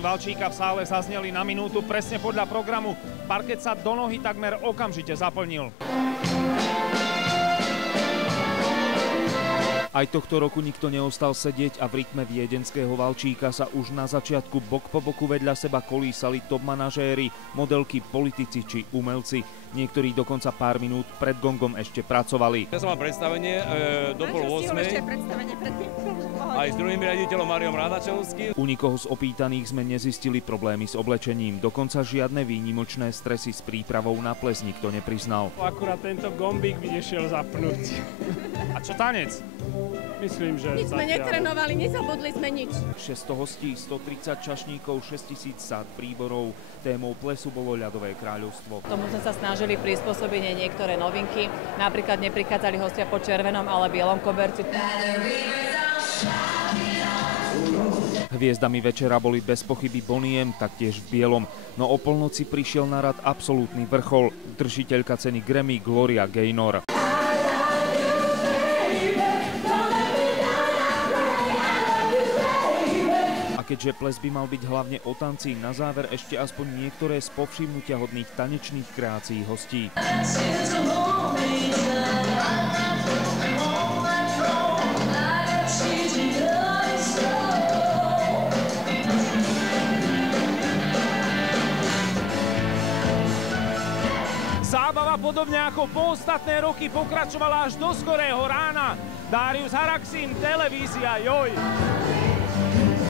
Tóny Valčíka v sále zazneli na minútu presne podľa programu. Parket sa do nohy takmer okamžite zaplnil. Aj tohto roku nikto neostal sedieť a v rytme viedenského Valčíka sa už na začiatku bok po boku vedľa seba kolísali top manažéri, modelky, politici či umelci. Niektorí dokonca pár minút pred gongom ešte pracovali. Ja som mal predstavenie do 7:30. Aj s druhým riaditeľom Mariom Rádačovským. U nikoho z opýtaných sme nezistili problémy s oblečením. Dokonca žiadne výnimočné stresy s prípravou na ples nikto nepriznal. Akurát tento gombík by nešiel zapnúť. A čo tanec? Myslím, že nič sme netrenovali, nezabudli sme nič. 600 hostí, 130 čašníkov, 6000 sád príborov. Témou plesu bolo ľadové kráľovstvo. Tomu sme sa snažili prispôsobiť niektoré novinky. Napríklad neprichádzali hostia po červenom, ale bielom koberci. Hviezdami večera boli bez pochyby Boniem, taktiež v bielom. No o polnoci prišiel na rad absolútny vrchol. Držiteľka ceny Grammy Gloria Gaynor. Keďže ples by mal byť hlavne o tanci, na záver ešte aspoň niektoré z povšimnutia hodných tanečných kreácií hostí. Zábava podobne ako po ostatné roky pokračovala až do skorého rána. Darius Haraxín, televízia Joj.